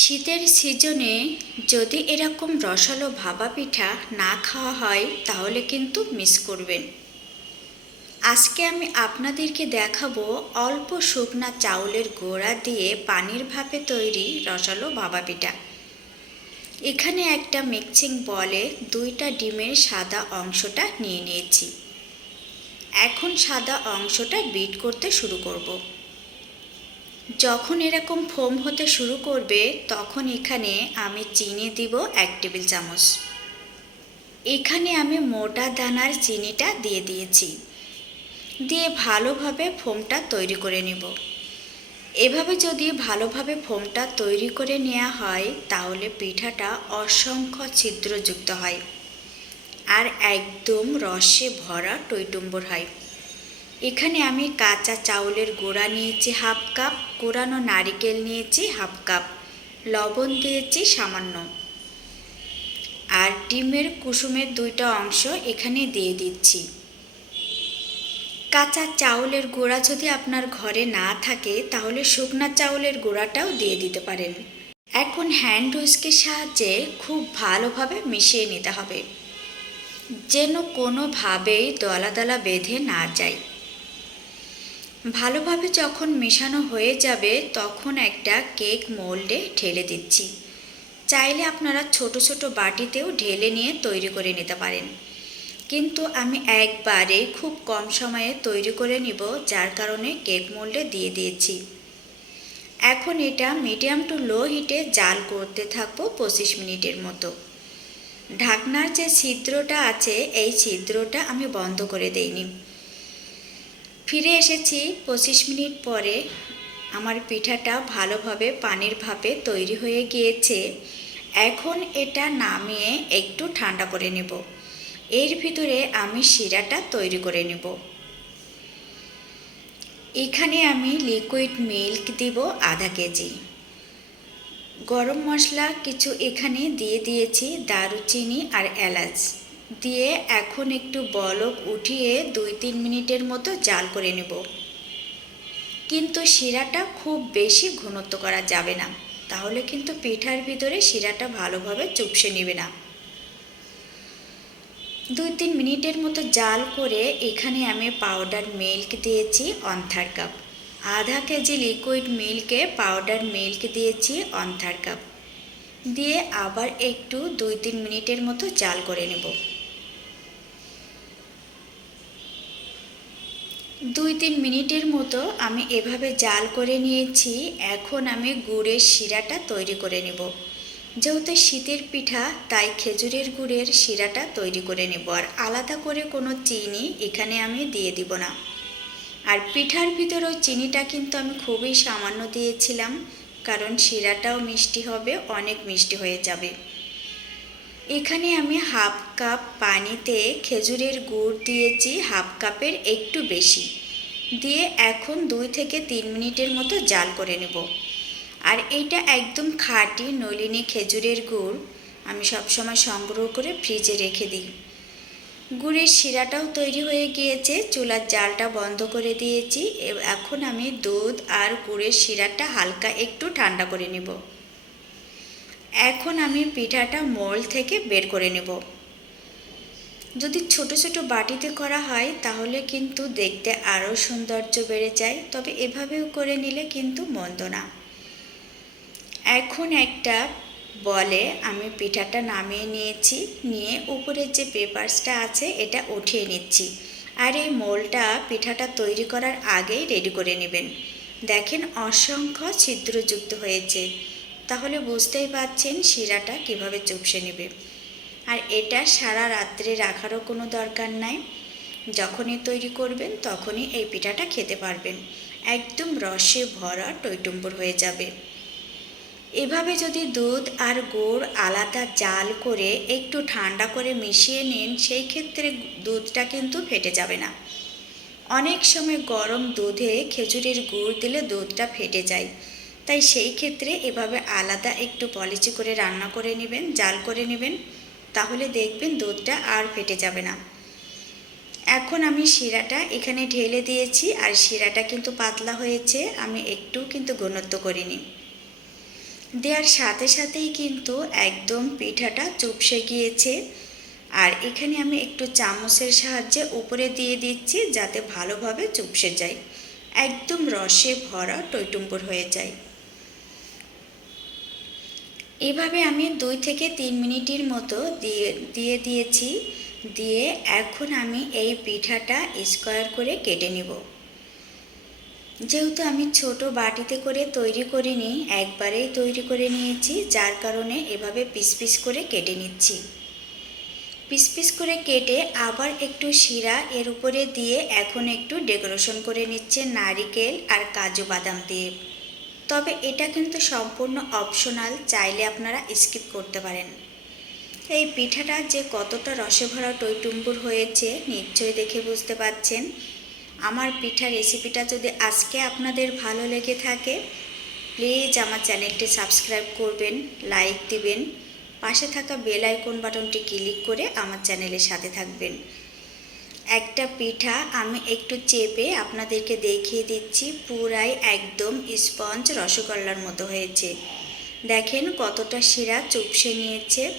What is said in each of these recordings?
শীতের সিজনে যদি এরকম রসালো ভাবা পিঠা না খাওয়া হয়, তাহলে কিন্তু মিস করবেন। আজকে আমি আপনাদেরকে দেখাবো অল্প শুকনা চাউলের গোড়া দিয়ে পানির ভাপে তৈরি রসালো ভাবা পিঠা এখানে একটা মিক্সিং বলে দুইটা ডিমের সাদা অংশটা নিয়ে নিয়েছি। এখন সাদা অংশটা বিট করতে শুরু করব। যখন এরকম ফোম হতে শুরু করবে, তখন এখানে আমি চিনি দিব এক টেবিল চামচ। এখানে আমি মোটা দানার চিনিটা দিয়ে দিয়েছি। দিয়ে ভালোভাবে ফোমটা তৈরি করে নিব। এভাবে যদি ভালোভাবে ফোমটা তৈরি করে নেওয়া হয়, তাহলে পিঠাটা অসংখ্য ছিদ্রযুক্ত হয় আর একদম রসে ভরা টইটুম্বর হয়। এখানে আমি কাঁচা চাউলের গোড়া নিয়েছি হাফ কাপ। কোরানো নারিকেল নিয়েছি হাফ কাপ, লবণ দিয়েছি সামান্য। আর ডিমের কুসুমের দুইটা অংশ এখানে দিয়ে দিচ্ছি। কাঁচা চাউলের গুঁড়া যদি আপনার ঘরে না থাকে, তাহলে শুকনা চাউলের গুঁড়াটাও দিয়ে দিতে পারেন। এখন হ্যান্ড হুইস্কের সাহায্যে খুব ভালোভাবে মিশিয়ে নিতে হবে। যেন কোনোভাবেই দলা দলা বেঁধে না যায়। ভালোভাবে যখন মেশানো হয়ে যাবে, তখন একটা কেক মোল্ডে ঢেলে দিচ্ছি। চাইলে আপনারা ছোট ছোট বাটিতেও ঢেলে নিয়ে তৈরি করে নিতে পারেন। কিন্তু আমি একবারে খুব কম সময়ে তৈরি করে নিব, যার কারণে কেক মোল্ডে দিয়ে দিয়েছি। এখন এটা মিডিয়াম টু লো হিটে জাল করতে থাকব পঁচিশ মিনিটের মতো। ঢাকনার যে ছিদ্রটা আছে, এই ছিদ্রটা আমি বন্ধ করে দেইনি। ফিরে এসেছি পঁচিশ মিনিট পরে। আমার পিঠাটা ভালোভাবে পানির ভাপে তৈরি হয়ে গিয়েছে। এখন এটা নামিয়ে একটু ঠান্ডা করে নেব। এর ভিতরে আমি শিরাটা তৈরি করে নেব। এখানে আমি লিকুইড মিল্ক দিব আধা কেজি। গরম মশলা কিছু এখানে দিয়ে দিয়েছি, দারুচিনি আর এলাচ। দিয়ে এখন একটু বলক উঠিয়ে দুই তিন মিনিটের মতো জাল করে নেব। কিন্তু শিরাটা খুব বেশি ঘনত্ব করা যাবে না। তাহলে কিন্তু পিঠার ভিতরে শিরাটা ভালোভাবে চুপসে নেবে না। দুই তিন মিনিটের মতো জাল করে এখানে আমি পাউডার মিল্ক দিয়েছি অন্থার কাপ। আধা কেজি লিকুইড মিল্কে পাউডার মিল্ক দিয়েছি অন্থার কাপ। দিয়ে আবার একটু দুই তিন মিনিটের মতো জাল করে নেব। দুই তিন মিনিটের মতো আমি এভাবে জাল করে নিয়েছি, এখন আমি গুড়ের শিরাটা তৈরি করে নেব। যেহেতু শীতের পিঠা, তাই খেজুরের গুড়ের শিরাটা তৈরি করে নেব, আর আলাদা করে কোনো চিনি এখানে আমি দিয়ে দিব না। আর পিঠার ভিতরেও চিনিটা কিন্তু আমি খুবই সামান্য দিয়েছিলাম, কারণ শিরাটাও মিষ্টি হবে, অনেক মিষ্টি হয়ে যাবে। এখানে আমি হাফ কাপ পানিতে খেজুরের গুড় দিয়েছি, হাফ কাপের একটু বেশি। দিয়ে এখন দুই থেকে তিন মিনিটের মতো জাল করে নেব। আর এইটা একদম খাঁটি নলিনী খেজুরের গুড় আমি সবসময় সংগ্রহ করে ফ্রিজে রেখে দিই। গুড়ের শিরাটাও তৈরি হয়ে গিয়েছে, চুলার জালটা বন্ধ করে দিয়েছি। এখন আমি দুধ আর গুড়ের শিরাটা হালকা একটু ঠান্ডা করে নেব। এখন আমি পিঠাটা মোল থেকে বের করে নেব। যদি ছোট ছোট বাটিতে করা হয়, তাহলে কিন্তু দেখতে আরও সৌন্দর্য বেড়ে যায়, তবে এভাবেও করে নিলে কিন্তু মন্দ না। এখন একটা বলে আমি পিঠাটা নামিয়ে নিয়েছি, নিয়ে উপরের যে পেপারসটা আছে, এটা উঠিয়ে নিচ্ছি। আর এই মোলটা পিঠাটা তৈরি করার আগেই রেডি করে নেবেন। দেখেন অসংখ্য ছিদ্রযুক্ত হয়েছে। তাহলে বুঝতেই পাচ্ছেন শিরাটা কীভাবে চুপসে নেবে। আর এটা সারা রাত্রে রাখারও কোনো দরকার নাই। যখনই তৈরি করবেন, তখনই এই পিঠাটা খেতে পারবেন। একদম রসে ভরা টইটুম্বর হয়ে যাবে। এভাবে যদি দুধ আর গুড় আলাদা জাল করে একটু ঠান্ডা করে মিশিয়ে নিন, সেই ক্ষেত্রে দুধটা কিন্তু ফেটে যাবে না। অনেক সময় গরম দুধে খেজুরের গুড় দিলে দুধটা ফেটে যায়। তাই সেই ক্ষেত্রে এভাবে আলাদা একটু পলিচি করে রান্না করে নেবেন, জাল করে নেবেন, তাহলে দেখবেন দুধটা আর ফেটে যাবে না। এখন আমি শিরাটা এখানে ঢেলে দিয়েছি আর শিরাটা কিন্তু পাতলা হয়েছে, আমি একটু কিন্তু ঘনত্ব করিনি। দেওয়ার সাথে সাথেই কিন্তু একদম পিঠাটা চুপসে গিয়েছে। আর এখানে আমি একটু চামচের সাহায্যে উপরে দিয়ে দিচ্ছি যাতে ভালোভাবে চুপসে যায়। একদম রসে ভরা টইটুম্বুর হয়ে যায়। এভাবে আমি দুই থেকে তিন মিনিটের মতো দিয়ে দিয়ে দিয়েছি। দিয়ে এখন আমি এই পিঠাটা স্কোয়ার করে কেটে নিব। যেহেতু আমি ছোট বাটিতে করে তৈরি করিনি, একবারেই তৈরি করে নিয়েছি, যার কারণে এভাবে পিস পিস করে কেটে নিচ্ছি। পিস পিস করে কেটে আবার একটু শিরা এর উপরে দিয়ে এখন একটু ডেকোরেশন করে নিচ্ছে নারিকেল আর কাজু বাদাম দিয়ে। তবে এটা কিন্তু সম্পূর্ণ অপশনাল চাইলে আপনারা স্কিপ করতে পারেন। এই পিঠাটা যে কতটা রসে ভরা টইটুম্বুর হয়েছে, নিশ্চয়ই দেখে বুঝতে পাচ্ছেন। আমার পিঠা রেসিপিটা যদি আজকে আপনাদের ভালো লেগে থাকে প্লিজ আমার চ্যানেলটি সাবস্ক্রাইব করবেন লাইক দিবেন, পাশে থাকা বেল আইকন বাটনটি ক্লিক করে আমার চ্যানেলের সাথে থাকবেন। একটা পিঠা আমি একটু চেপে আপনাদেরকে দেখিয়ে দিচ্ছি, পুরাই একদম স্পঞ্জ রসগোল্লার মতো হয়েছে। দেখেন কতটা শিরা চুপসে নিয়েছে।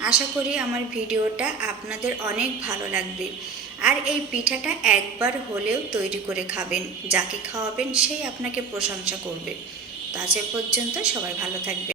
আশা করি আমার ভিডিওটা আপনাদের অনেক ভালো লাগবে। আর এই পিঠাটা একবার হলেও তৈরি করে খাবেন, যাকে খাওয়াবেন সেই আপনাকে প্রশংসা করবে। তো আজ পর্যন্ত সবাই ভালো থাকবে